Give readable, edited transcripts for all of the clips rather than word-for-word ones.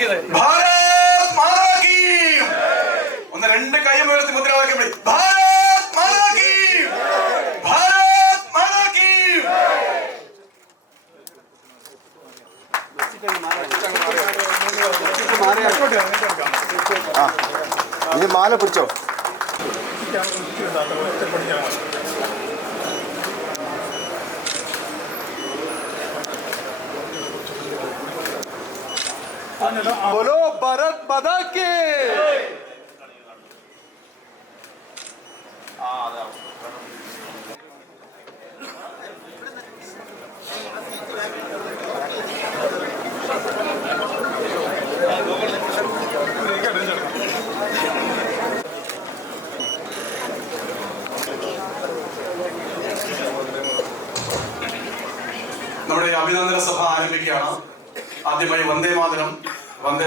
Bharat Mata key. ഒന്ന് രണ്ട് കൈയും ഉയർത്തി മുദ്രാവാക്യം വിളി. Bharat Mata key, Bharat Mata key. ഇത് മാല പിടിച്ചോ. बोलो भारत माता की. നമ്മുടെ അഭിനന്ദന സഭ ആരംഭിക്കുകയാണ്. ആദ്യമായി വന്ദേ മാതരം. വന്ദേ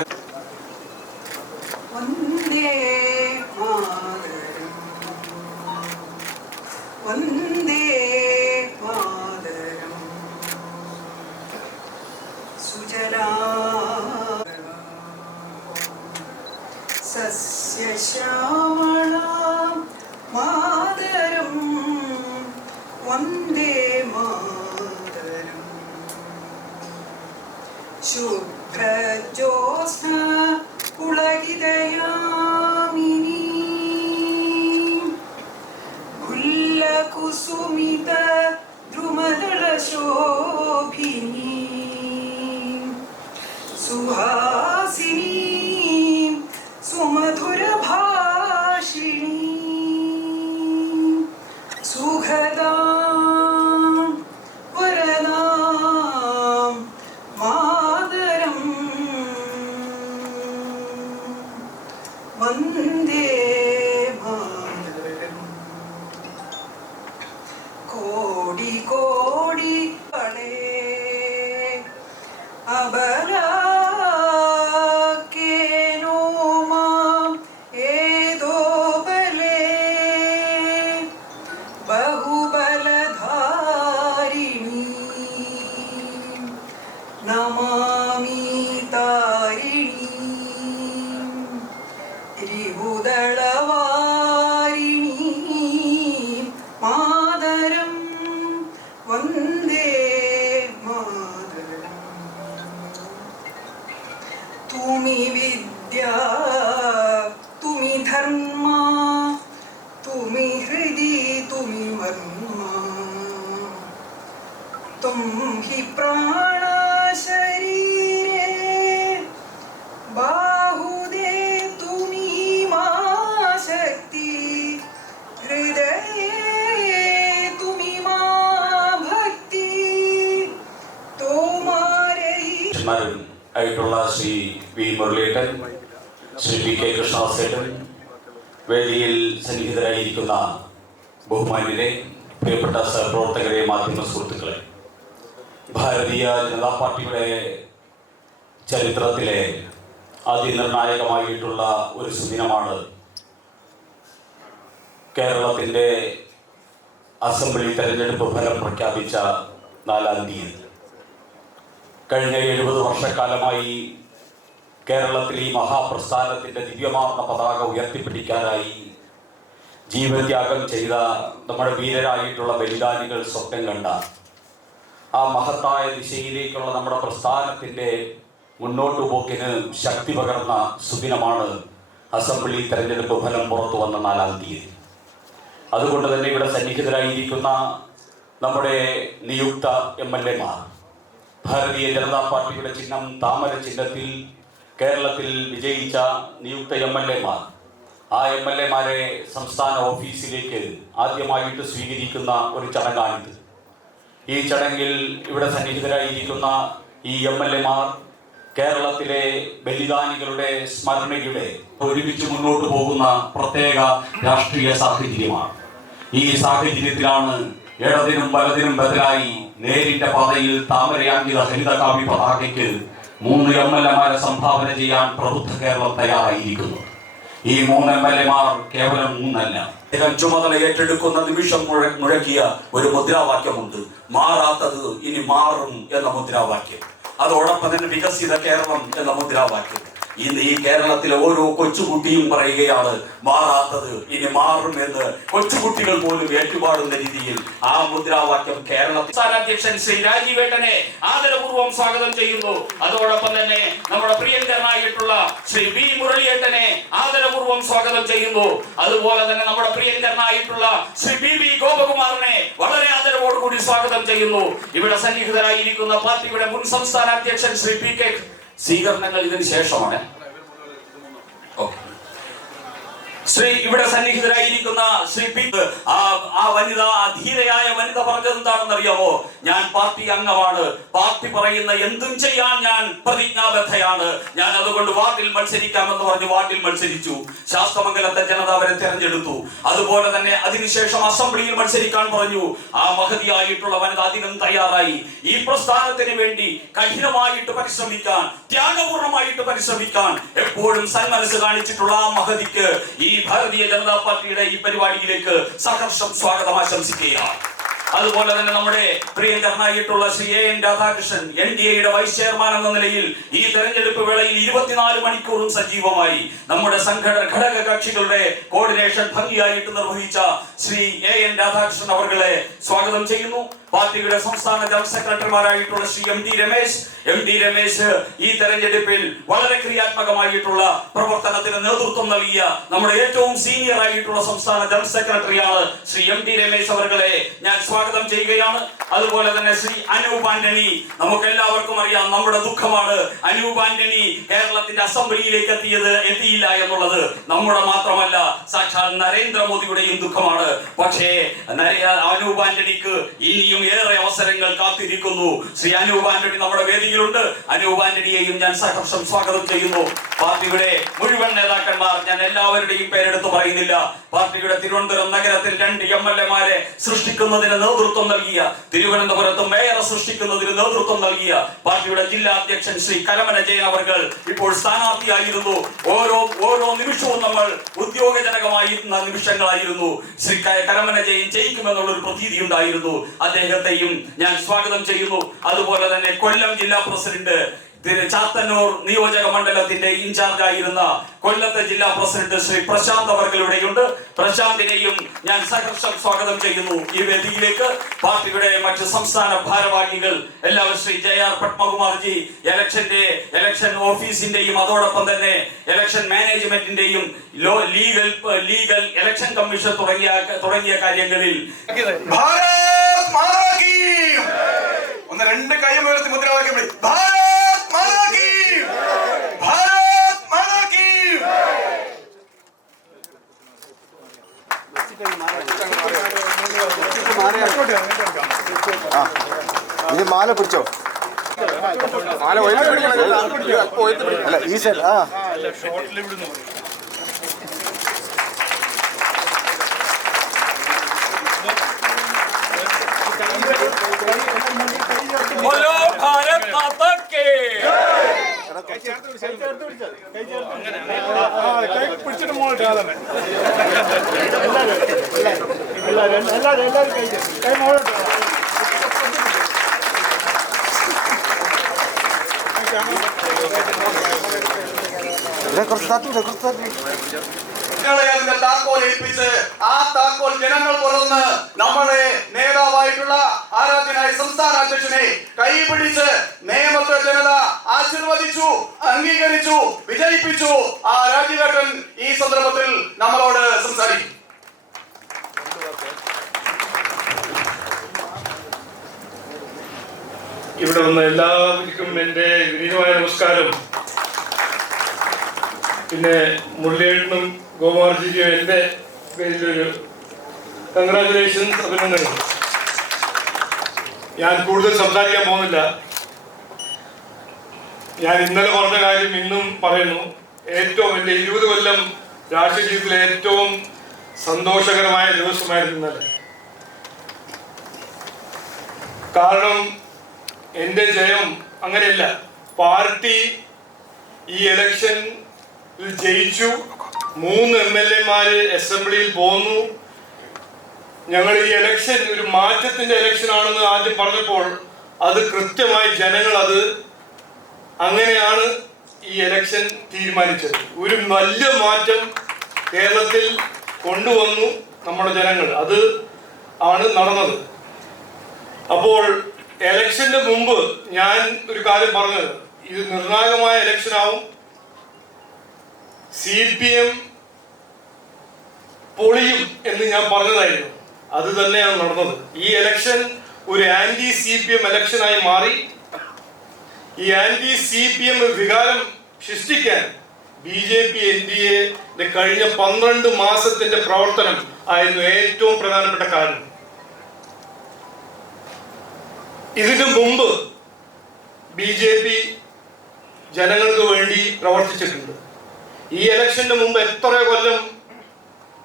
വന്ദേ മാതരം, വന്ദേ മാതരം, സുജലാം സസ്യശ്യാമളാം മാതരം, വന്ദേ മാതരം. ശുഭ്രജ്യോത്സ്ന പുളകിതയാമിനി, കുസുമിത ദ്രുമദളശോഭിനി, സുഹാസിനി സുമധുരഭാഷിണി, സുഖദാം വരദാം മാതരം, വന്ദേ മാതരം. കോടി കോടി അബലാക്കേനോ മാം ഏതോ ബലേ, ബഹുബലധാരിണി നമാമി താരിണി, രിപുദളവാരിണി മാതരം, വന്ദേ മാതരം. തുമി വിദ്യ തുമി ധർമ്മ തുമി ഹൃദി തുമി മർമ്മ, തും ഹി പ്രാണ ശരീരേ ബാഹുദേ തുമി മാ ശക്തി, ഹൃദയേ തുമി മാ ഭക്തി, തോമാരൈ. ആയിട്ടുള്ള Shri V Muraleedharan, Shri P K കൃഷ്ണദാസേട്ടൻ, വേദിയിൽ സന്നിഹിതരായിരിക്കുന്ന ബഹുമാന്യരെ, പ്രിയപ്പെട്ട സഹപ്രവർത്തകരെ, മാധ്യമ സുഹൃത്തുക്കളെ, ഭാരതീയ ജനതാ പാർട്ടിയുടെ ചരിത്രത്തിലെ അതിനിർണായകമായിട്ടുള്ള ഒരു സുദിനമാണ് കേരളത്തിൻ്റെ അസംബ്ലി തെരഞ്ഞെടുപ്പ് ഫലം പ്രഖ്യാപിച്ച 4-ാം തീയതി. കഴിഞ്ഞ 70 വർഷക്കാലമായി കേരളത്തിൽ ഈ മഹാപ്രസ്ഥാനത്തിൻ്റെ ദിവ്യമാർന്ന പതാക ഉയർത്തിപ്പിടിക്കാനായി ജീവത്യാഗം ചെയ്ത നമ്മുടെ വീരരായിട്ടുള്ള ബലിദാനികൾ സ്വപ്നം കണ്ട ആ മഹത്തായ ദിശയിലേക്കുള്ള നമ്മുടെ പ്രസ്ഥാനത്തിൻ്റെ മുന്നോട്ടുപോക്കിന് ശക്തി പകർന്ന സുദിനമാണ് അസംബ്ലി തെരഞ്ഞെടുപ്പ് ഫലം പുറത്തു വന്ന 4-ാം തീയതി. അതുകൊണ്ട് തന്നെ ഇവിടെ സന്നിഹിതരായിരിക്കുന്ന നമ്മുടെ നിയുക്ത MLA-മാർ, ഭാരതീയ ജനതാ പാർട്ടിയുടെ ചിഹ്നം താമര ചിഹ്നത്തിൽ കേരളത്തിൽ വിജയിച്ച നിയുക്ത MLA-മാർ, ആ MLA-മാരെ സംസ്ഥാന ഓഫീസിലേക്ക് ആദ്യമായിട്ട് സ്വീകരിക്കുന്ന ഒരു ചടങ്ങാണിത്. ഈ ചടങ്ങിൽ ഇവിടെ സന്നിഹിതരായിരിക്കുന്ന ഈ MLA-മാർ കേരളത്തിലെ ബലിദാനികളുടെ സ്മരണയുടെ ഒരുമിച്ച് മുന്നോട്ട് പോകുന്ന പ്രത്യേക രാഷ്ട്രീയ സാഹചര്യമാണ്. ഈ സാഹചര്യത്തിലാണ് ഇടതിനും വലതിനും ബദലായി നേരിന്റെ പാതയിൽ താമരയാങ്കിത ഹരിതകാവ്യ പതാകയ്ക്ക് 3 MLA-മാരെ സംഭാവന ചെയ്യാൻ പ്രബുദ്ധ കേരളം തയ്യാറായിരിക്കുന്നു. ഈ 3 MLA-മാർ കേവലം 3 അല്ല. ചുമതല ഏറ്റെടുക്കുന്ന നിമിഷം മുഴക്കിയ ഒരു മുദ്രാവാക്യമുണ്ട്, മാറാത്തത് ഇനി മാറും എന്ന മുദ്രാവാക്യം. അതോടൊപ്പം തന്നെ വികസിത കേരളം എന്ന മുദ്രാവാക്യം. ഇന്ന് ഈ കേരളത്തിലെ ഓരോ കൊച്ചുകുട്ടിയും പറയുകയാണ് മാറാത്തത് ഇനി മാറുമെന്ന്. കൊച്ചുകുട്ടികൾ പോലും ഏറ്റുപാടുന്ന രീതിയിൽ ആ മുദ്രാവാക്യം കേരളത്തിൽ അധ്യക്ഷൻ ശ്രീ രാജീവേട്ടനെ ആദരപൂർവ്വം സ്വാഗതം ചെയ്യുന്നു. അതോടൊപ്പം തന്നെ നമ്മുടെ പ്രിയങ്കരനായിട്ടുള്ള ശ്രീ വി മുരളിയേട്ടനെ ആദരപൂർവ്വം സ്വാഗതം ചെയ്യുന്നു. അതുപോലെ തന്നെ നമ്മുടെ പ്രിയങ്കരനായിട്ടുള്ള ശ്രീ ബി ഗോപകുമാറിനെ വളരെ ആദരവോടുകൂടി സ്വാഗതം ചെയ്യുന്നു. ഇവിടെ സന്നിഹിതരായിരിക്കുന്ന പാർട്ടിയുടെ മുൻ സംസ്ഥാന അധ്യക്ഷൻ ശ്രീ പി കെ സ്വീകരണങ്ങൾ ഇതിന് ശേഷമാണ്. ശ്രീ ഇവിടെ സന്നിഹിതരായിരിക്കുന്ന ശ്രീ പി ആ വനിത, ആ ധീരയായ വനിത പറഞ്ഞത് എന്താണെന്ന് അറിയാമോ? ഞാൻ പാർട്ടി അംഗമാണ്, പാർട്ടി പറയുന്ന എന്തും ചെയ്യാൻ ഞാൻ പ്രതിജ്ഞാബദ്ധയാണ്, ഞാൻ അതുകൊണ്ട് വാർഡിൽ മത്സരിക്കാമെന്ന് പറഞ്ഞ് വാർഡിൽ മത്സരിച്ചു. ശാസ്തമംഗലത്തെ ജനത അവരെ തെരഞ്ഞെടുത്തു. അതുപോലെ തന്നെ അതിനുശേഷം അസംബ്ലിയിൽ മത്സരിക്കാൻ പറഞ്ഞു. ആ മഹതിയായിട്ടുള്ള വനിത അതിനും തയ്യാറായി. ഈ പ്രസ്ഥാനത്തിന് വേണ്ടി കഠിനമായിട്ട് പരിശ്രമിക്കാൻ, ത്യാഗപൂർണമായിട്ട് പരിശ്രമിക്കാൻ എപ്പോഴും സന്മനസ് കാണിച്ചിട്ടുള്ള ആ മഹതിക്ക് ഈ ഭാരതീയ ജനതാ പാർട്ടിയുടെ ഈ പരിപാടിയിലേക്ക് സഹർഷം സ്വാഗതം ആശംസിക്കുകയാണ്. അതുപോലെ തന്നെ നമ്മുടെ പ്രിയങ്കരനായിട്ടുള്ള ശ്രീ എൻ രാധാകൃഷ്ണൻ NDAയുടെ വൈസ് ചെയർമാൻ എന്ന നിലയിൽ ഈ തെരഞ്ഞെടുപ്പ് വേളയിൽ 24 മണിക്കൂറും സജീവമായി നമ്മുടെ ഘടക കക്ഷികളുടെ കോർഡിനേഷൻ ഭംഗിയായിട്ട് നിർവഹിച്ച ശ്രീ എൻ രാധാകൃഷ്ണൻ അവർകളെ സ്വാഗതം ചെയ്യുന്നു. പാർട്ടിയുടെ സംസ്ഥാന ജനറൽ സെക്രട്ടറിമാരായിട്ടുള്ള ശ്രീ MD രമേശ് ഈ തെരഞ്ഞെടുപ്പിൽ വളരെ ക്രിയാത്മകമായിട്ടുള്ള പ്രവർത്തനത്തിന് നേതൃത്വം നൽകിയ നമ്മുടെ ഏറ്റവും സീനിയർ ആയിട്ടുള്ള സംസ്ഥാന ജനറൽ സെക്രട്ടറിയാണ് ശ്രീ MD രമേശ് അവർകളെ ഞാൻ സ്വാഗതം ചെയ്യുകയാണ്. അതുപോലെ തന്നെ ശ്രീ അനൂപ് ആന്റണി, നമുക്ക് എല്ലാവർക്കും അറിയാം നമ്മുടെ ദുഃഖമാണ് അനൂപ് ആന്റണി കേരളത്തിന്റെ അസംബ്ലിയിലേക്ക് എത്തിയില്ല എന്നുള്ളത്. നമ്മുടെ മാത്രമല്ല, സാക്ഷാൽ നരേന്ദ്രമോദിയുടെയും ദുഃഖമാണ്. പക്ഷേ അനൂപ് ആന്റണിക്ക് ഇനിയും ഏറെ അവസരങ്ങൾ കാത്തിരിക്കുന്നു. ശ്രീ അനൂപ് ആന്റണി നമ്മുടെ വേദിയിലുണ്ട്. അനൂപ് ആന്റണിയെയും ഞാൻ സഹർഷം സ്വാഗതം ചെയ്യുന്നു. പാർട്ടിയുടെ മുഴുവൻ നേതാക്കന്മാർ, ഞാൻ എല്ലാവരുടെയും പേരെടുത്ത് പറയുന്നില്ല, പാർട്ടിയുടെ തിരുവനന്തപുരം നഗരത്തിൽ 2 MLA-മാരെ സൃഷ്ടിക്കുന്നതിന് നേതൃത്വം നൽകിയ, തിരുവനന്തപുരത്ത് മേയറെ സൃഷ്ടിക്കുന്നതിന് നേതൃത്വം നൽകിയ പാർട്ടിയുടെ ജില്ലാ അധ്യക്ഷൻ ശ്രീ കരമന ജയൻ അവർ ഇപ്പോൾ സ്ഥാനാർത്ഥിയായിരുന്നു. ഓരോ നിമിഷവും നമ്മൾ ഉദ്യോഗജനകമായിരുന്ന നിമിഷങ്ങളായിരുന്നു. ശ്രീ കരമന ജയൻ ജയിക്കുമെന്നുള്ളൊരു പ്രതീതി ഉണ്ടായിരുന്നു. അദ്ദേഹത്തെയും ഞാൻ സ്വാഗതം ചെയ്യുന്നു. അതുപോലെ തന്നെ കൊല്ലം ജില്ലാ പ്രസിഡന്റ്, ചാത്തന്നൂർ നിയോജക മണ്ഡലത്തിന്റെ ഇൻചാർജ് ആയിരുന്ന കൊല്ലത്തെ ജില്ലാ പ്രസിഡന്റ് ശ്രീ പ്രശാന്ത് അവർകളുടെയുണ്ട്. പ്രശാന്തിനെയും ഞാൻ സഹർഷം സ്വാഗതം ചെയ്യുന്നു ഈ വേദിയിലേക്ക്. പാർട്ടിയുടെ മറ്റ് സംസ്ഥാന ഭാരവാഹികൾ എല്ലാവരും, ശ്രീ JR പത്മകുമാർജി, ഇലക്ഷൻ ഓഫീസിന്റെയും അതോടൊപ്പം തന്നെ ഇലക്ഷൻ മാനേജ്മെന്റിന്റെയും ലീഗൽ ഇലക്ഷൻ കമ്മീഷൻ തുടങ്ങിയ കാര്യങ്ങളിൽ ഭാരത് മാതാ കീ. ഒന്ന് 2 കൈയും ഉയർത്തി മുദ്രാവാക്യം വിളി. Bharat Mata key, Bharat Mata key. ഇത് മാല പിടിച്ചോ? മാല അല്ല ഈ സൈഡ്. बोलो भारत माता के. പിടിച്ചിട്ട് മോളിട്ട് എല്ലാവരും കൈ മോളിട്ട്. താക്കോൽ ഏൽപ്പിച്ച് ആ താക്കോൽ ജനങ്ങൾ തുറന്ന് നമ്മുടെ നേതാവായിട്ടുള്ള ആരാധ്യനായ സംസ്ഥാന അധ്യക്ഷനെ കൈപിടിച്ച് നേമത്തെ ജനത ആശീർവദിച്ചു, അംഗീകരിച്ചു, വിജയിപ്പിച്ചു. ആ രാജീവേട്ടൻ ഈ സന്ദർഭത്തിൽ നമ്മളോട് സംസാരിക്കും. ഇവിടെ വന്ന എല്ലാവർക്കും എൻ്റെ വിനീതമായ നമസ്കാരം. പിന്നെ മുരളിയേട്ടനും ഗോകുമാർജിക്കും എൻ്റെ പേരിലൊരു കൺഗ്രാജുലേഷൻസ്, അഭിനന്ദനങ്ങൾ. ഞാൻ കൂടുതൽ സംസാരിക്കാൻ പോകുന്നില്ല. ഞാൻ ഇന്നലെ പറഞ്ഞ കാര്യം ഇന്നും പറയുന്നു. ഏറ്റവും എൻ്റെ 20 കൊല്ലം രാഷ്ട്രീയ ജീവിതത്തിലെ ഏറ്റവും സന്തോഷകരമായ ദിവസമായിരുന്നു ഇന്നലെ. കാരണം എൻ്റെ ജയം അങ്ങനെയല്ല, പാർട്ടി ഈ ഇലക്ഷൻ ജയിച്ചു. 3 MLA-മാര് അസംബ്ലിയിൽ പോന്നു. ഞങ്ങൾ ഈ ഇലക്ഷൻ ഒരു മാറ്റത്തിന്റെ ഇലക്ഷൻ ആണെന്ന് ആദ്യം പറഞ്ഞപ്പോൾ അത് കൃത്യമായി ജനങ്ങൾ അത് അങ്ങനെയാണ് ഈ ഇലക്ഷൻ തീരുമാനിച്ചത്. ഒരു വലിയ മാറ്റം കേരളത്തിൽ കൊണ്ടുവന്നു നമ്മുടെ ജനങ്ങൾ. അത് ആണ് നടന്നത്. അപ്പോൾ ഇലക്ഷന്റെ മുമ്പ് ഞാൻ ഒരു കാര്യം പറഞ്ഞത്, ഇത് നിർണായകമായ ഇലക്ഷൻ ആവും, CPM പൊളിയും എന്ന് ഞാൻ പറഞ്ഞതായിരുന്നു. അത് തന്നെയാണ് നടന്നത്. ഈ ഇലക്ഷൻ ഒരു ആന്റി CPM ഇലക്ഷനായി മാറി. ഈ ആന്റി CPM വികാരം സൃഷ്ടിക്കാൻ BJP NDA കഴിഞ്ഞ 12 മാസത്തിന്റെ പ്രവർത്തനം ആയിരുന്നു ഏറ്റവും പ്രധാനപ്പെട്ട കാരണം. ഇതിനു മുമ്പ് BJP ജനങ്ങൾക്ക് വേണ്ടി പ്രവർത്തിച്ചിട്ടുണ്ട്. ഈ ഇലക്ഷന്റെ മുമ്പ് എത്ര കൊല്ലം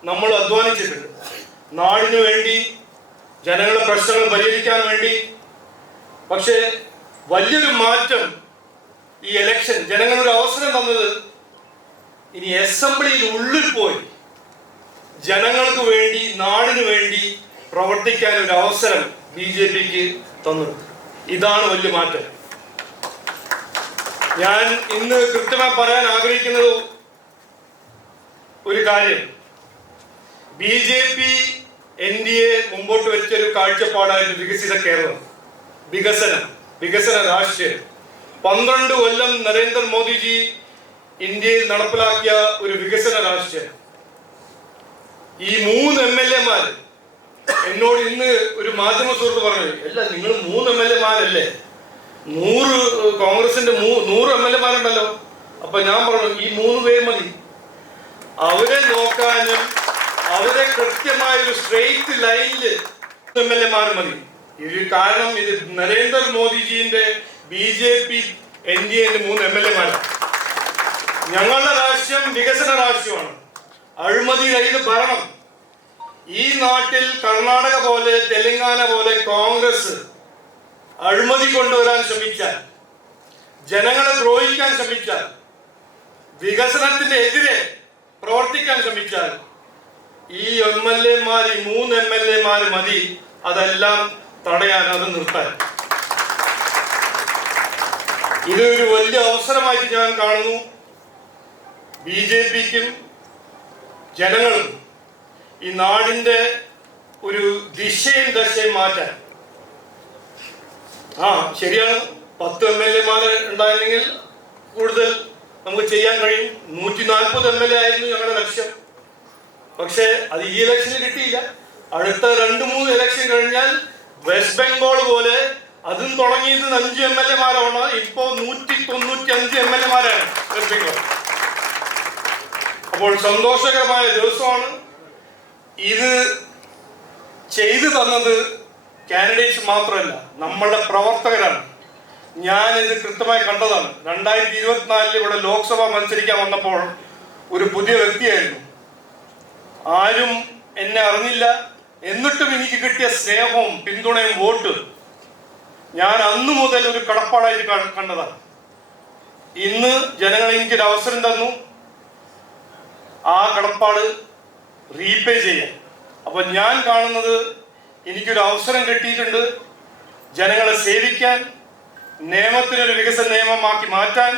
നമ്മൾ അധ്വാനിച്ചിട്ടുണ്ട് നാടിനു വേണ്ടി, ജനങ്ങളുടെ പ്രശ്നങ്ങൾ പരിഹരിക്കാൻ വേണ്ടി. പക്ഷേ വലിയൊരു മാറ്റം ഈ ഇലക്ഷൻ ജനങ്ങളൊരു അവസരം തന്നത്, ഇനി അസംബ്ലിയിൽ ഉള്ളിൽ പോയി ജനങ്ങൾക്ക് വേണ്ടി, നാടിനു വേണ്ടി പ്രവർത്തിക്കാൻ ഒരു അവസരം BJPക്ക് തന്നത്. ഇതാണ് വലിയ മാറ്റം. ഞാൻ ഇന്ന് കൃത്യമായി പറയാൻ ആഗ്രഹിക്കുന്നത് ഒരു കാര്യം, BJP NDA മുമ്പോട്ട് വെച്ചൊരു കാഴ്ചപ്പാടായിരുന്നു വികസിത കേരളം, വികസന രാഷ്ട്രീയം. 12 കൊല്ലം നരേന്ദ്രമോദിജി ഇന്ത്യയിൽ നടപ്പിലാക്കിയ ഒരു വികസന രാഷ്ട്രീയം. ഈ 3 MLA എന്നോട് ഇന്ന് ഒരു മാധ്യമ സുഹൃത്ത് പറഞ്ഞു, അല്ല നിങ്ങൾ 3 MLA 100 കോൺഗ്രസിന്റെ 100 MLA അപ്പൊ ഞാൻ പറഞ്ഞു, ഈ 3 പേര് മതി. അവരെ നോക്കാനും അവരെ കൃത്യമായ ഒരു സ്ട്രെയിറ്റ് ലൈനില് MLA മതി. ഇത് കാരണം ഇത് നരേന്ദ്രമോദിജിന്റെ BJP NDA 3 MLA. ഞങ്ങളുടെ രാഷ്ട്രീയം വികസന രാഷ്ട്രീയമാണ്, അഴിമതി രഹിത ഭരണം. ഈ നാട്ടിൽ കർണാടക പോലെ, തെലങ്കാന പോലെ കോൺഗ്രസ് അഴിമതി കൊണ്ടുവരാൻ ശ്രമിച്ചാൽ, ജനങ്ങളെ ദ്രോഹിക്കാൻ ശ്രമിച്ചാൽ, വികസനത്തിന്റെ എതിരെ പ്രവർത്തിക്കാൻ ശ്രമിച്ചാൽ, ഈ MLA 3 MLA മതി അതെല്ലാം തടയാൻ, അത് നിർത്താൻ. ഇതൊരു വലിയ അവസരമായിട്ട് ഞാൻ കാണുന്നു. BJPക്കും ജനങ്ങളും ഈ നാടിന്റെ ഒരു ദിശയും ദശയും മാറ്റാൻ. ശരിയാണ്, 10 MLA ഉണ്ടായിരുന്നെങ്കിൽ കൂടുതൽ നമുക്ക് ചെയ്യാൻ കഴിയും. 140 MLA ആയിരുന്നു ഞങ്ങളുടെ ലക്ഷ്യം. പക്ഷേ അത് ഈ ഇലക്ഷനിൽ കിട്ടിയില്ല. അടുത്ത 2-3 ഇലക്ഷൻ കഴിഞ്ഞാൽ വെസ്റ്റ് ബംഗാൾ പോലെ അതും തുടങ്ങിയത് 5 MLA ഇപ്പോ 195 MLA വെസ്റ്റ് ബംഗാൾ. അപ്പോൾ സന്തോഷകരമായ ദിവസമാണ്. ഇത് ചെയ്തു തന്നത് കാൻഡിഡേറ്റ്സ് മാത്രമല്ല, നമ്മളുടെ പ്രവർത്തകരാണ്. ഞാൻ ഇത് കൃത്യമായി കണ്ടതാണ്. 2024 ഇവിടെ ലോക്സഭ മത്സരിക്കാൻ വന്നപ്പോൾ ഒരു പുതിയ വ്യക്തിയായിരുന്നു. ആരും എന്നെ അറിഞ്ഞില്ല. എന്നിട്ടും എനിക്ക് കിട്ടിയ സ്നേഹവും പിന്തുണയും വോട്ട് ഞാൻ അന്നു മുതൽ ഒരു കടപ്പാടായിട്ട് കണ്ടതാണ്. ഇന്ന് ജനങ്ങൾ എനിക്കൊരു അവസരം തന്നു ആ കടപ്പാട് റീപേ ചെയ്യാൻ. അപ്പൊ ഞാൻ കാണുന്നത്, എനിക്കൊരു അവസരം കിട്ടിയിട്ടുണ്ട് ജനങ്ങളെ സേവിക്കാൻ, നിയമത്തിനൊരു വികസന നിയമമാക്കി മാറ്റാൻ.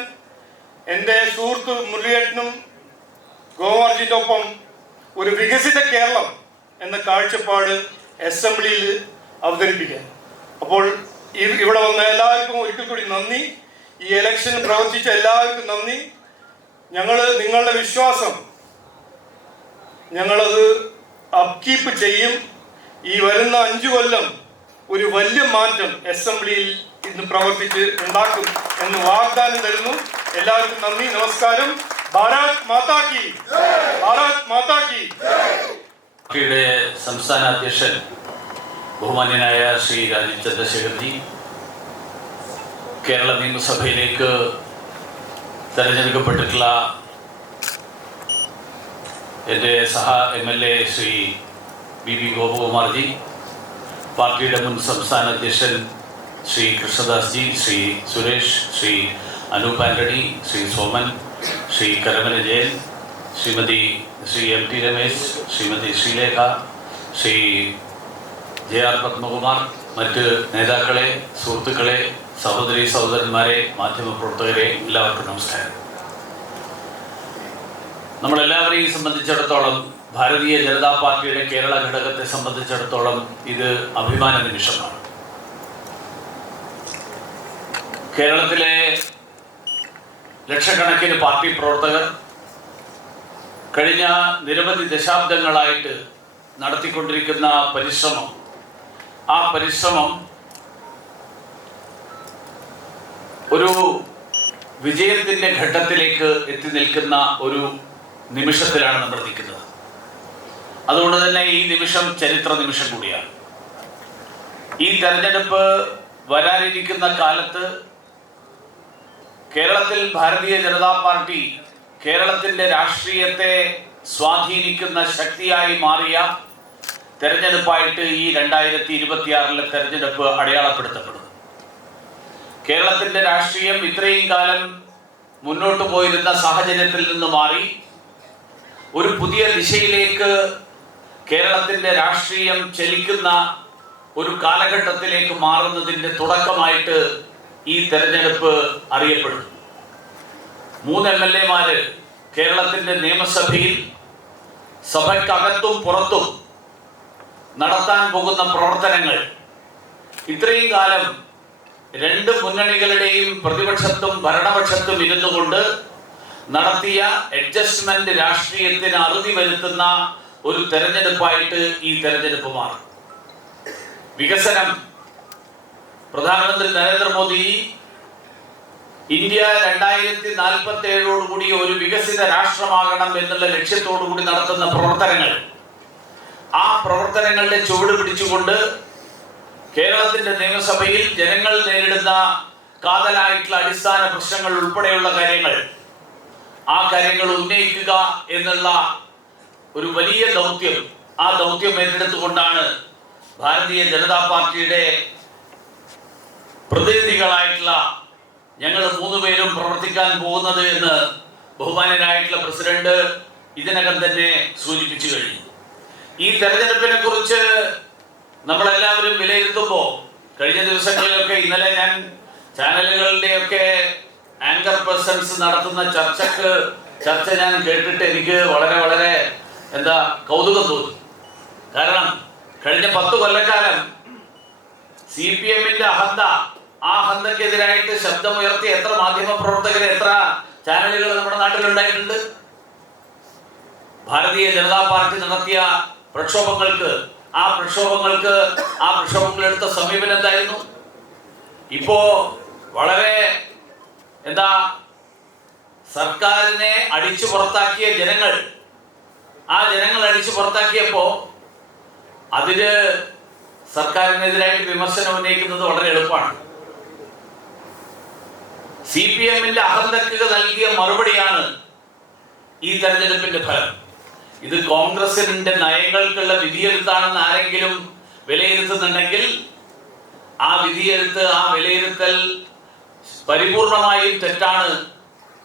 എൻ്റെ സുഹൃത്ത് മുരളിയേട്ടനും ഗോവർജിന്റെ ഒപ്പം ഒരു വികസിത കേരളം എന്ന കാഴ്ചപ്പാട് അസംബ്ലിയിൽ അവതരിപ്പിക്കാൻ. അപ്പോൾ ഇവിടെ വന്ന എല്ലാവർക്കും ഒരിക്കൽ കൂടി നന്ദി. ഈ ഇലക്ഷൻ പ്രവർത്തിച്ച എല്ലാവർക്കും നന്ദി. നിങ്ങളുടെ വിശ്വാസം ഞങ്ങളത് അപ്കീപ്പ് ചെയ്യും. ഈ വരുന്ന 5 കൊല്ലം ഒരു വലിയ മാറ്റം അസംബ്ലിയിൽ ഇന്ന് പ്രവർത്തിച്ച് ഉണ്ടാക്കും എന്ന് വാഗ്ദാനം തരുന്നു. എല്ലാവർക്കും നന്ദി, നമസ്കാരം. ഭാരത് മാതാ കി, ഭാരത് മാതാ കി. പാർട്ടിയുടെ സംസ്ഥാന അധ്യക്ഷൻ ബഹുമാന്യനായ ശ്രീ രാജീവ് ചന്ദ്രശേഖർജി, കേരള നിയമസഭയിലേക്ക് തെരഞ്ഞെടുക്കപ്പെട്ടിട്ടുള്ള എൻ്റെ MLA ശ്രീ BB ഗോപകുമാർജി, പാർട്ടിയുടെ മുൻ സംസ്ഥാന അധ്യക്ഷൻ Shri Krishnadas G, Shri Suresh, Shri Anoop Antony, Shri Soman, Shri Karamana Jayan, Shri MT Ramesh, Shrimati Sreelekha, Shri JR Padmakumar, മറ്റ് നേതാക്കളെ, സുഹൃത്തുക്കളെ, സഹോദരി സഹോദരന്മാരെ, മാധ്യമപ്രവർത്തകരെ, എല്ലാവർക്കും നമസ്കാരം. നമ്മളെല്ലാവരെയും സംബന്ധിച്ചിടത്തോളം, ഭാരതീയ ജനതാ പാർട്ടിയുടെ കേരള ഘടകത്തെ സംബന്ധിച്ചിടത്തോളം ഇത് അഭിമാന നിമിഷമാണ്. കേരളത്തിലെ ലക്ഷക്കണക്കിന് പാർട്ടി പ്രവർത്തകർ കഴിഞ്ഞ നിരവധി ദശാബ്ദങ്ങളായിട്ട് നടത്തിക്കൊണ്ടിരിക്കുന്ന ആ പരിശ്രമം ഒരു വിജയത്തിൻ്റെ ഘട്ടത്തിലേക്ക് എത്തി നിൽക്കുന്ന ഒരു നിമിഷത്തിലാണ് നമ്മൾ നിൽക്കുന്നത്. അതുകൊണ്ട് തന്നെ ഈ നിമിഷം ചരിത്ര നിമിഷം കൂടിയാണ്. ഈ തെരഞ്ഞെടുപ്പ് വരാനിരിക്കുന്ന കാലത്ത് കേരളത്തിൽ ഭാരതീയ ജനതാ പാർട്ടി കേരളത്തിൻ്റെ രാഷ്ട്രീയത്തെ സ്വാധീനിക്കുന്ന ശക്തിയായി മാറിയ തെരഞ്ഞെടുപ്പായിട്ട് ഈ 2026 തെരഞ്ഞെടുപ്പ് അടയാളപ്പെടുത്തപ്പെടും. കേരളത്തിൻ്റെ രാഷ്ട്രീയം ഇത്രയും കാലം മുന്നോട്ട് പോയിരുന്ന സാഹചര്യത്തിൽ നിന്ന് മാറി ഒരു പുതിയ ദിശയിലേക്ക് കേരളത്തിൻ്റെ രാഷ്ട്രീയം ചലിക്കുന്ന ഒരു കാലഘട്ടത്തിലേക്ക് മാറുന്നതിൻ്റെ തുടക്കമായിട്ട് ഈ തെരഞ്ഞെടുപ്പ് അറിയപ്പെടും. 3 MLA-മാര് കേരളത്തിൻ്റെ നിയമസഭയിൽ സഭയ്ക്കകത്തും പുറത്തും നടത്താൻ പോകുന്ന പ്രവർത്തനങ്ങൾ ഇത്രയും കാലം 2 മുന്നണികളുടെയും പ്രതിപക്ഷത്തും ഭരണപക്ഷത്തും ഇരുന്നുകൊണ്ട് നടത്തിയ അഡ്ജസ്റ്റ്മെന്റ് രാഷ്ട്രീയത്തിന് അറുതി വരുത്തുന്ന ഒരു തെരഞ്ഞെടുപ്പായിട്ട് ഈ തെരഞ്ഞെടുപ്പ് മാറും. വികസനം, പ്രധാനമന്ത്രി നരേന്ദ്രമോദി ഇന്ത്യ 2047 ഒരു വികസിത രാഷ്ട്രമാകണം എന്നുള്ള ലക്ഷ്യത്തോടുകൂടി നടത്തുന്ന പ്രവർത്തനങ്ങൾ, ആ പ്രവർത്തനങ്ങളുടെ ചുവട് പിടിച്ചുകൊണ്ട് കേരളത്തിന്റെ നിയമസഭയിൽ ജനങ്ങൾ നേരിടുന്ന കാതലായിട്ടുള്ള അടിസ്ഥാന പ്രശ്നങ്ങൾ ഉൾപ്പെടെയുള്ള കാര്യങ്ങൾ, ആ കാര്യങ്ങൾ ഉന്നയിക്കുക എന്നുള്ള ഒരു വലിയ ദൗത്യം, ആ ദൗത്യം ഏറ്റെടുത്തുകൊണ്ടാണ് ഭാരതീയ ജനതാ പാർട്ടിയുടെ പ്രതിനിധികളായിട്ടുള്ള ഞങ്ങൾ 3 പേരും പ്രവർത്തിക്കാൻ പോകുന്നത് എന്ന് ബഹുമാന്യനായിട്ടുള്ള പ്രസിഡന്റ് ഇതിനകം തന്നെ സൂചിപ്പിച്ചു കഴിഞ്ഞു. ഈ തെരഞ്ഞെടുപ്പിനെ കുറിച്ച് നമ്മളെല്ലാവരും വിലയിരുത്തുമ്പോൾ കഴിഞ്ഞ ദിവസങ്ങളിലൊക്കെ, ഇന്നലെ ഞാൻ ചാനലുകളുടെയൊക്കെ ആങ്കർ പേഴ്സൺസ് നടത്തുന്ന ചർച്ച ഞാൻ കേട്ടിട്ട് എനിക്ക് വളരെ കൗതുകം തോന്നി. കാരണം കഴിഞ്ഞ 10 കൊല്ലക്കാലം CPM-ന്റെ അഹന്ത, ആ അഹന്തക്കെതിരായിട്ട് ശബ്ദമുയർത്തിയ എത്ര മാധ്യമ പ്രവർത്തകർ, എത്ര ചാനലുകൾ നമ്മുടെ നാട്ടിലുണ്ടായിട്ടുണ്ട്. ഭാരതീയ ജനതാ പാർട്ടി നടത്തിയ പ്രക്ഷോഭങ്ങൾക്ക്, ആ പ്രക്ഷോഭങ്ങളെടുത്ത സമീപനം എന്തായിരുന്നു? ഇപ്പോ വളരെ സർക്കാരിനെ അടിച്ചു പുറത്താക്കിയ ജനങ്ങൾ, ആ ജനങ്ങൾ അടിച്ചു പുറത്താക്കിയപ്പോ അതില് സർക്കാരിനെതിരായിട്ട് വിമർശനം ഉന്നയിക്കുന്നത് വളരെ എളുപ്പമാണ്. CPM-ന്റെ അഹന്തക്ക് നൽകിയ മറുപടിയാണ് ഈ തെരഞ്ഞെടുപ്പിന്റെ ഫലം. ഇത് കോൺഗ്രസിന്റെ നയങ്ങൾക്കുള്ള വിധിയെഴുത്താണെന്ന് ആരെങ്കിലും വിലയിരുത്തുന്നുണ്ടെങ്കിൽ ആ വിലയിരുത്തൽ പരിപൂർണമായും തെറ്റാണ്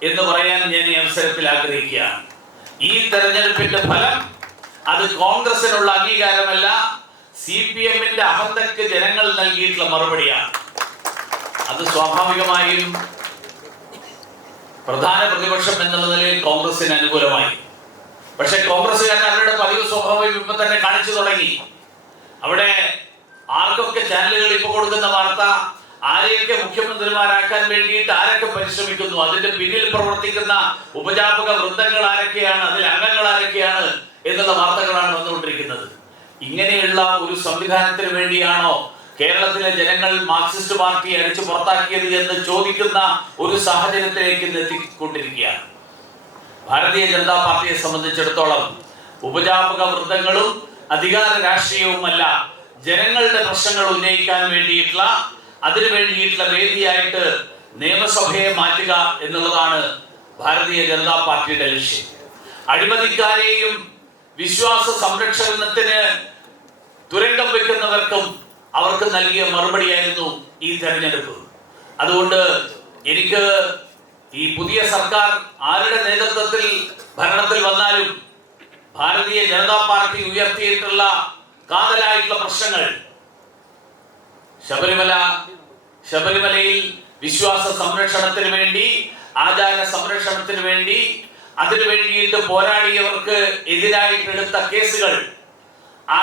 എന്ന് പറയാൻ ഞാൻ ഈ അവസരത്തിൽ ആഗ്രഹിക്കുകയാണ്. ഈ തെരഞ്ഞെടുപ്പിന്റെ ഫലം അത് കോൺഗ്രസിനുള്ള അംഗീകാരമല്ല, CPM-ന്റെ അഹന്തക്ക് ജനങ്ങൾ നൽകിയിട്ടുള്ള മറുപടിയാണ്. അത് സ്വാഭാവികമായും പ്രധാന പ്രതിപക്ഷം എന്നുള്ള നിലയിൽ കോൺഗ്രസിന് അനുകൂലമായി. പക്ഷെ കോൺഗ്രസ്സുകാരൻ അവരുടെ പതിവ് സ്വഭാവം ഇപ്പൊ തന്നെ കാണിച്ചു തുടങ്ങി. അവിടെ ആർക്കൊക്കെ ചാനലുകൾ ഇപ്പൊ കൊടുക്കുന്ന വാർത്ത, ആരെയൊക്കെ മുഖ്യമന്ത്രിമാരാക്കാൻ വേണ്ടിയിട്ട് ആരൊക്കെ പരിശ്രമിക്കുന്നു, അതിന്റെ പിന്നിൽ പ്രവർത്തിക്കുന്ന ഉപജാപക വൃന്ദങ്ങൾ ആരൊക്കെയാണ്, അതിൽ അംഗങ്ങൾ ആരൊക്കെയാണ് എന്നുള്ള വാർത്തകളാണ് വന്നുകൊണ്ടിരിക്കുന്നത്. ഇങ്ങനെയുള്ള ഒരു സംവിധാനത്തിന് വേണ്ടിയാണോ കേരളത്തിലെ ജനങ്ങൾ മാർക്സിസ്റ്റ് പാർട്ടി അടിച്ചു പുറത്താക്കിയത് എന്ന് ചോദിക്കുന്ന ഒരു സാഹചര്യത്തിലേക്ക് എത്തിക്കൊണ്ടിരിക്കുകയാണ്. ഭാരതീയ ജനതാ പാർട്ടിയെ സംബന്ധിച്ചിടത്തോളം ഉപജാപക വൃന്ദങ്ങളും അധികാര രാഷ്ട്രീയവുമല്ല, ജനങ്ങളുടെ പ്രശ്നങ്ങൾ ഉന്നയിക്കാൻ വേണ്ടിയിട്ടുള്ള, അതിനു വേണ്ടിയിട്ടുള്ള വേദിയായിട്ട് നിയമസഭയെ മാറ്റുക എന്നുള്ളതാണ് ഭാരതീയ ജനതാ പാർട്ടിയുടെ ലക്ഷ്യം. അഴിമതിക്കാരെയും വിശ്വാസ സംരക്ഷണത്തിന് തുരങ്കം വെക്കുന്നവർക്കും അവർക്ക് നൽകിയ മറുപടിയായിരുന്നു ഈ തെരഞ്ഞെടുപ്പ്. അതുകൊണ്ട് എനിക്ക് ഈ പുതിയ സർക്കാർ ആരുടെ നേതൃത്വത്തിൽ ഭരണത്തിൽ വന്നാലും ഭാരതീയ ജനതാ പാർട്ടി ഉയർത്തിയിട്ടുള്ള കാതലായിട്ടുള്ള പ്രശ്നങ്ങൾ, ശബരിമല ശബരിമലയിൽ വിശ്വാസ സംരക്ഷണത്തിന് വേണ്ടി, ആചാര സംരക്ഷണത്തിന് വേണ്ടി, അതിനു വേണ്ടിയിട്ട് പോരാടിയവർക്ക് എതിരായിട്ട് എടുത്ത കേസുകൾ, ആ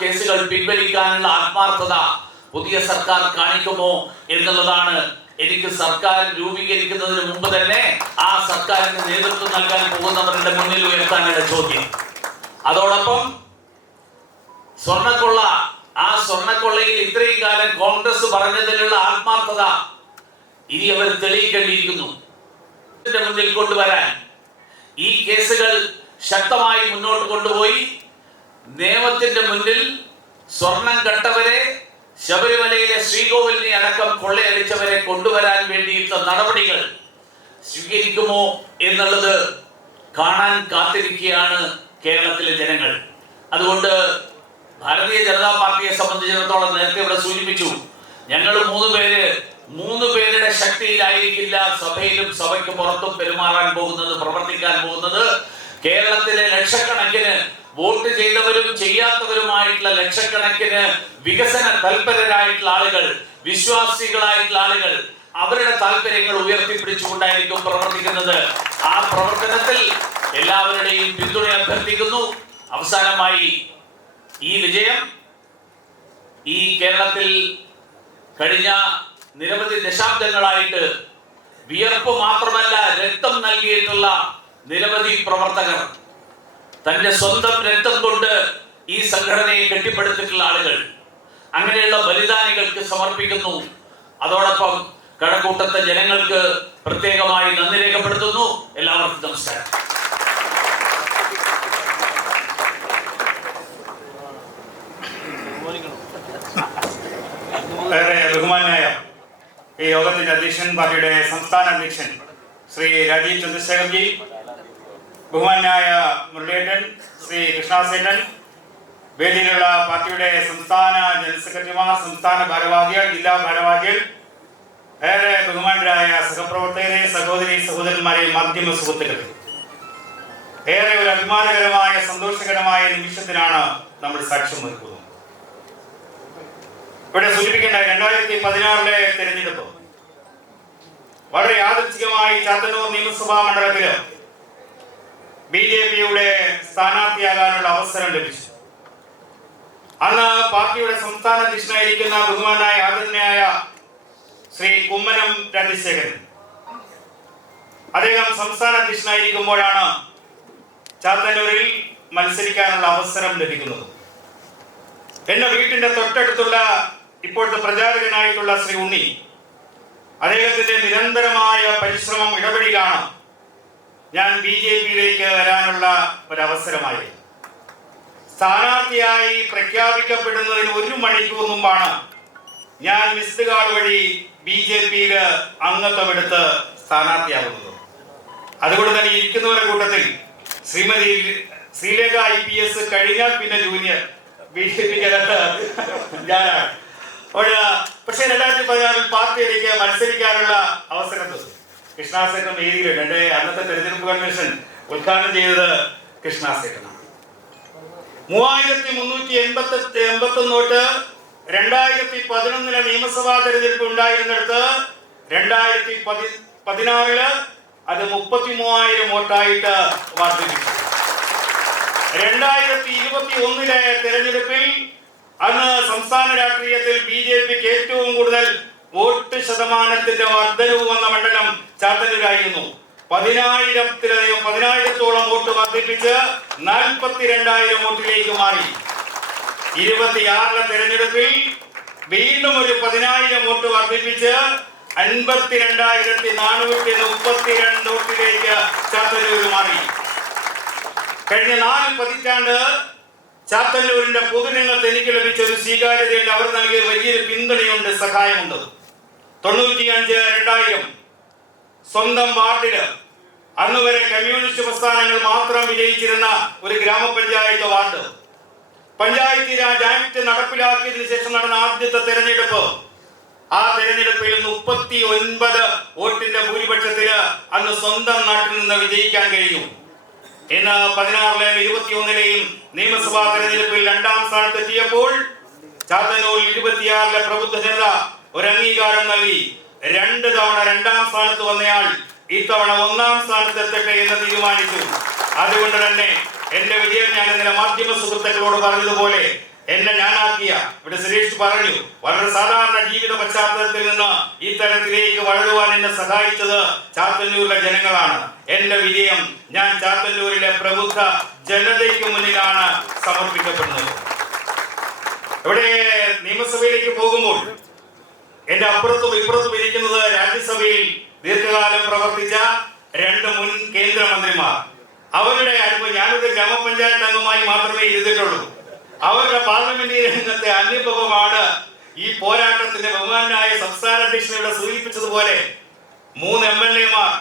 കേസുകൾ പിൻവലിക്കാനുള്ള ആത്മാർത്ഥത പുതിയ സർക്കാർ കാണിക്കുമോ എന്നുള്ളതാണ് എനിക്ക് സർക്കാർ രൂപീകരിക്കുന്നതിന് മുമ്പ് തന്നെ ആ സർക്കാരിന് നേതൃത്വം നൽകാൻ പോകുന്നവരുടെ മുന്നിൽ ഉയർത്താനുള്ള ചോദ്യം. അതോടൊപ്പം സ്വർണ്ണക്കൊള്ള, ആ സ്വർണ്ണക്കൊള്ളയിൽ ഇത്രയും കാലം കോൺഗ്രസ് പറഞ്ഞതിലുള്ള ആത്മാർത്ഥത ഇനി അവർ തെളിയിക്കേണ്ടിയിരിക്കുന്നു. മുന്നിൽ കൊണ്ടുവരാൻ ഈ കേസുകൾ ശക്തമായി മുന്നോട്ട് കൊണ്ടുപോയി നിയമത്തിന്റെ മുന്നിൽ സ്വർണം കട്ടവരെ, ശബരിമലയിലെ ശ്രീകോവിലിനെ അടക്കം കൊള്ളയടിച്ചവരെ കൊണ്ടുവരാൻ വേണ്ടിയിട്ടുള്ള നടപടികൾ സ്വീകരിക്കുമോ എന്നുള്ളത് കാണാൻ കാത്തിരിക്കുകയാണ് കേരളത്തിലെ ജനങ്ങൾ. അതുകൊണ്ട് ഭാരതീയ ജനതാ പാർട്ടിയെ സംബന്ധിച്ചിടത്തോളം നേരത്തെ ഇവിടെ സൂചിപ്പിച്ചു, ഞങ്ങൾ മൂന്ന് പേരുടെ ശക്തിയിലായിരിക്കില്ല സഭയിലും സഭയ്ക്ക് പുറത്തും പെരുമാറാൻ പോകുന്നത്, പ്രവർത്തിക്കാൻ പോകുന്നത്. കേരളത്തിലെ ലക്ഷക്കണക്കിന് വോട്ട് ചെയ്തവരും ചെയ്യാത്തവരുമായിട്ടുള്ള ലക്ഷക്കണക്കിന് വികസന തൽപരരായിട്ടുള്ള ആളുകൾ, വിശ്വാസികളായിട്ടുള്ള ആളുകൾ, അവരുടെ താല്പര്യങ്ങൾ ഉയർത്തിപ്പിടിച്ചുകൊണ്ടായിരിക്കും പ്രവർത്തിക്കുന്നത്. ആ പ്രവർത്തനത്തിൽ എല്ലാവരുടെയും പിന്തുണ അഭ്യർത്ഥിക്കുന്നു. അവസാനമായി ഈ വിജയം ഈ കേരളത്തിൽ കഴിഞ്ഞ നിരവധി ദശാബ്ദങ്ങളായിട്ട് വിയർപ്പ് മാത്രമല്ല രക്തം നൽകിയിട്ടുള്ള നിരവധി പ്രവർത്തകർ, തന്റെ സ്വന്തം രക്തം കൊണ്ട് ഈ സംഘടനയെ കെട്ടിപ്പടുത്തിട്ടുള്ള ആളുകൾ, അങ്ങനെയുള്ള ബലിദാനികൾക്ക് സമർപ്പിക്കുന്നു. അതോടൊപ്പം കഴക്കൂട്ടത്തെ ജനങ്ങൾക്ക് പ്രത്യേകമായി നന്ദി രേഖപ്പെടുത്തുന്നു. എല്ലാവർക്കും നമസ്കാരം. ബഹുമാനായ ഈ യോഗത്തിന്റെ അധ്യക്ഷൻ, പാർട്ടിയുടെ സംസ്ഥാന അധ്യക്ഷൻ ശ്രീ രാജീവ് ചന്ദ്രശേഖർജി, ബഹുമാനായ മുരളീധരൻ, ശ്രീ കൃഷ്ണാസേനൻ, വേദിയിലുള്ള പാർട്ടിയുടെ സംസ്ഥാന ജനറൽ സെക്രട്ടറിമാർ, സംസ്ഥാന ഭാരവാഹികൾ, ജില്ലാ ഭാരവാഹികൾ, ഏറെ ബഹുമാനരായ സഹപ്രവർത്തകരെ, സഹോദരന്മാരെ, മാധ്യമ സുഹൃത്തുക്കൾ, ഏറെ ഒരു അഭിമാനകരമായ സന്തോഷകരമായ നിമിഷത്തിനാണ് നമ്മൾ സാക്ഷ്യം വഹിക്കുന്നത്. ഇവിടെ സൂചിപ്പിക്കേണ്ട 2016 തെരഞ്ഞെടുപ്പ് വളരെ യാദൃച്ഛികമായി ചാത്തന്നൂർ നിയമസഭാ മണ്ഡലത്തില് BJP-യുടെ സ്ഥാനാർത്ഥിയാകാനുള്ള അവസരം ലഭിച്ചു. അന്ന് പാർട്ടിയുടെ സംസ്ഥാന അധ്യക്ഷനായിരിക്കുന്ന ബഹുമാനായ ആദരണീയനായ ശ്രീ കുമ്മനം രാജശേഖരൻ, അദ്ദേഹം സംസ്ഥാന അധ്യക്ഷനായിരിക്കുമ്പോഴാണ് ചാത്തന്നൂരിൽ മത്സരിക്കാനുള്ള അവസരം ലഭിക്കുന്നത്. എന്റെ വീട്ടിന്റെ തൊട്ടടുത്തുള്ള ഇപ്പോഴത്തെ പ്രചാരകനായിട്ടുള്ള ശ്രീ ഉണ്ണി, അദ്ദേഹത്തിന്റെ നിരന്തരമായ പരിശ്രമം, ഇടപെടലാണ് ഞാൻ BJP-യിലേക്ക് വരാനുള്ള ഒരവസരമായി. സ്ഥാനാർത്ഥിയായി പ്രഖ്യാപിക്കപ്പെടുന്നതിന് 1 മണിക്കൂർ മുമ്പാണ് ഞാൻ മിസ്ഡ് കാൾ വഴി BJP-യിൽ അംഗത്വമെടുത്ത് സ്ഥാനാർത്ഥിയാകുന്നത്. അതുകൊണ്ട് തന്നെ ഇരിക്കുന്നവരുടെ കൂട്ടത്തിൽ ശ്രീമതി ശ്രീലേഖ IPS കഴിഞ്ഞാൽ പിന്നെ ജൂനിയർ BJP-ക്കകത്ത് ഞാനാണ്. പക്ഷേ 2016 പാർട്ടിയിലേക്ക് മത്സരിക്കാനുള്ള അവസരം തന്നു. കൃഷ്ണാസേനൻ വേദിയിലുണ്ട്. എന്റെ അന്നത്തെ തെരഞ്ഞെടുപ്പ് കൺവെൻഷൻ ഉദ്ഘാടനം ചെയ്തത് കൃഷ്ണാസേനാണ്. 3381 വോട്ട് 2011 നിയമസഭാ തെരഞ്ഞെടുപ്പ് ഉണ്ടായിരുന്നിടത്ത് 2016 അത് 33,000 വോട്ടായിട്ട് വർദ്ധിപ്പിച്ചു. 2021 തെരഞ്ഞെടുപ്പിൽ അന്ന് സംസ്ഥാന രാഷ്ട്രീയത്തിൽ BJP-ക്ക് ഏറ്റവും കൂടുതൽ വോട്ട് ശതമാനത്തിന്റെ വർധനവ് വന്ന മണ്ഡലം ചാത്തന്നൂരായിരുന്നു. 10,000-ഓളം വോട്ട് വർദ്ധിപ്പിച്ച് 42,000 വോട്ടിലേക്ക് മാറി. 26 തെരഞ്ഞെടുപ്പിൽ വീണ്ടും ഒരു 10,000 വോട്ട് വർദ്ധിപ്പിച്ച് 52,432 വോട്ടിലേക്ക് ചാത്തന്നൂർ മാറി. കഴിഞ്ഞ 4 പതിറ്റാണ്ട് ചാത്തന്നൂരിന്റെ പൊതുരംഗത്ത് എനിക്ക് ലഭിച്ച ഒരു സ്വീകാര്യതയുണ്ട്. അവർ നൽകിയ വലിയൊരു പിന്തുണയുണ്ട്, സഹായമുണ്ട്. 95-2000 സ്വന്തം വാർഡില് അന്ന് വരെ കമ്മ്യൂണിസ്റ്റ് പ്രസ്ഥാനങ്ങൾ മാത്രം വിജയിച്ചിരുന്ന ഒരു ഗ്രാമപഞ്ചായത്ത് വാർഡ്, പഞ്ചായത്തി രാജ് ആക്ട് നടപ്പിലാക്കിയതിനു ശേഷം നടന്ന ആദ്യത്തെ തെരഞ്ഞെടുപ്പ്, ആ തെരഞ്ഞെടുപ്പിൽ 39 വോട്ടിന്റെ ഭൂരിപക്ഷത്തില് അന്ന് സ്വന്തം നാട്ടിൽ നിന്ന് വിജയിക്കാൻ കഴിഞ്ഞു. ഇന്ന് 16-ലെയും 21-ലെയും നിയമസഭാ തെരഞ്ഞെടുപ്പിൽ 2ാം സ്ഥാനത്തെത്തിയപ്പോൾ ചാത്തന്നൂരിൽ 26-ലെ പ്രബുദ്ധ ജനത ഒരു അംഗീകാരം നൽകി. 2 തവണ 2ാം സ്ഥാനത്ത് വന്നയാൾ ഇത്തവണ 1ാം സ്ഥാനത്ത് എത്തട്ടെ എന്ന് തീരുമാനിച്ചു. അതുകൊണ്ട് തന്നെ എന്റെ വിജയം ഞാൻ ഇന്നലെ മാധ്യമ സുഹൃത്തുക്കളോട് പറഞ്ഞതുപോലെ എന്നെ ഞാനാക്കിയ, ഇവിടെ സുരേഷ് പറഞ്ഞു, വളരെ സാധാരണ ജീവിത പശ്ചാത്തലത്തിൽ നിന്ന് ഈ തരത്തിലേക്ക് വളരുവാൻ എന്നെ സഹായിച്ചത് ചാത്തന്നൂരിലെ ജനങ്ങളാണ്. എന്റെ വിജയം ഞാൻ ചാത്തന്നൂരിലെ പ്രബുദ്ധ ജനതയ്ക്ക് മുന്നിലാണ് സമർപ്പിക്കപ്പെടുന്നത്. ഇവിടെ നിയമസഭയിലേക്ക് പോകുമ്പോൾ എന്റെ അപ്പുറത്തും ഇപ്പുറത്തും ഇരിക്കുന്നത് രാജ്യസഭയിൽ ദീർഘകാലം പ്രവർത്തിച്ച 2 മുൻ കേന്ദ്രമന്ത്രിമാർ. അവരുടെ അനുഭവം, ഞാനൊരു ഗ്രാമപഞ്ചായത്ത് അംഗമായി മാത്രമേ ഇരുന്നിട്ടുള്ളൂ. അവരുടെ പാർലമെന്ററി രംഗത്തെ അനുഭവമാണ് ഈ പോരാട്ടത്തിന്റെ ബഹുമാനായ സംസ്ഥാന അധ്യക്ഷനോട് സൂചിപ്പിച്ചതുപോലെ 3 MLA-മാർ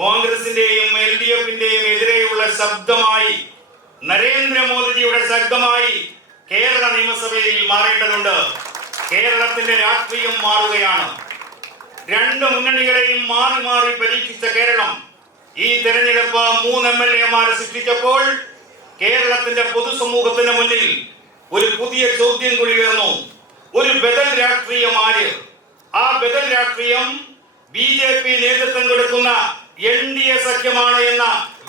കോൺഗ്രസിന്റെയും LDF-ന്റെയും എതിരെയുള്ള ശബ്ദമായി, നരേന്ദ്രമോദിജിയുടെ ശബ്ദമായി കേരള നിയമസഭയിൽ മാറേണ്ടതുണ്ട്. കേരളത്തിന്റെ രാഷ്ട്രീയം മാറുകയാണ്. 2 മുന്നണികളെയും മാറി മാറി പരീക്ഷിച്ച കേരളം ഈ തെരഞ്ഞെടുപ്പ് 3 MLA-മാരെ സൃഷ്ടിച്ചപ്പോൾ കേരളത്തിന്റെ പൊതുസമൂഹത്തിന് മുന്നിൽ ഒരു പുതിയ ചോദ്യം കൂടി ഉയർന്നു. ഒരു ബദൽ രാഷ്ട്രീയം ആര്? ആ ബദൽ രാഷ്ട്രീയം BJP നേതൃത്വം കൊടുക്കുന്ന NDA സഖ്യമാണ് എന്ന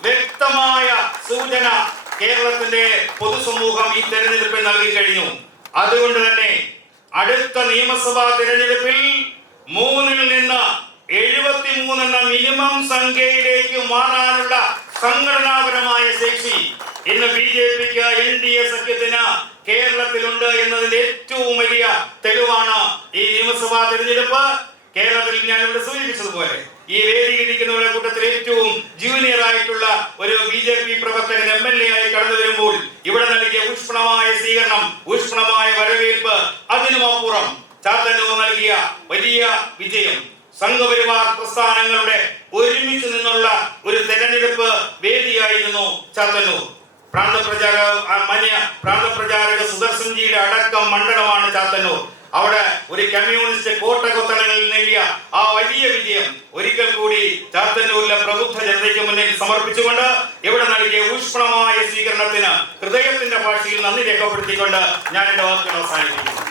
വ്യക്തമായ സൂചന കേരളത്തിന്റെ പൊതുസമൂഹം ഈ തെരഞ്ഞെടുപ്പിൽ നൽകി കഴിഞ്ഞു. അതുകൊണ്ട് തന്നെ അടുത്ത നിയമസഭാ തെരഞ്ഞെടുപ്പിൽ 3-ൽ നിന്ന് 73 എന്ന മിനിമം സംഖ്യയിലേക്ക് മാറാനുള്ള സംഘടനാപരമായ ശേഷി ഇന്ന് BJP-ക്ക് NDA സഖ്യത്തിന് കേരളത്തിലുണ്ട് എന്നതിന്റെ ഏറ്റവും വലിയ തെളിവാണ് ഈ നിയമസഭാ തെരഞ്ഞെടുപ്പ്. കേരളത്തിൽ ഞാൻ ഇവിടെ സൂചിപ്പിച്ചതുപോലെ ഈ വേദിയിൽ ഇരിക്കുന്നവരുടെ കൂട്ടത്തിൽ ഏറ്റവും ജൂനിയർ ആയിട്ടുള്ള ഒരു BJP പ്രവർത്തകൻ MLA ആയി കടന്നു വരുമ്പോൾ ഇവിടെ നൽകിയ ഊഷ്മളമായ സ്വീകരണം, ഊഷ്മളമായ വരവേൽപ്പ്, അതിനുമപ്പുറം ചാത്തന്നൂർ നൽകിയ വലിയ വിജയം, സംഘപരിവാർ പ്രസ്ഥാനങ്ങളുടെ ഒരുമിച്ച് നിന്നുള്ള ഒരു തെരഞ്ഞെടുപ്പ് വേദിയായിരുന്നു ചാത്തന്നൂർ. പ്രാന്തപ്രചാരക സുദർശൻജിയുടെ അടക്കം മണ്ഡലമാണ് ചാത്തന്നൂർ. അവിടെ ഒരു കമ്മ്യൂണിസ്റ്റ് കോട്ടകൊത്തളങ്ങളിൽ നേടിയ ആ വലിയ വിജയം ഒരിക്കൽ കൂടി ചാത്തന്നൂരിലെ പ്രബുദ്ധ ജനതയ്ക്ക് മുന്നിൽ സമർപ്പിച്ചുകൊണ്ട് ഇവിടെ നൽകിയ ഊഷ്മളമായ സ്വീകരണത്തിന് ഹൃദയത്തിന്റെ ഭാഷയിൽ നന്ദി രേഖപ്പെടുത്തിക്കൊണ്ട് ഞാൻ എന്റെ വാക്കുകൾ അവസാനിപ്പിക്കുന്നു.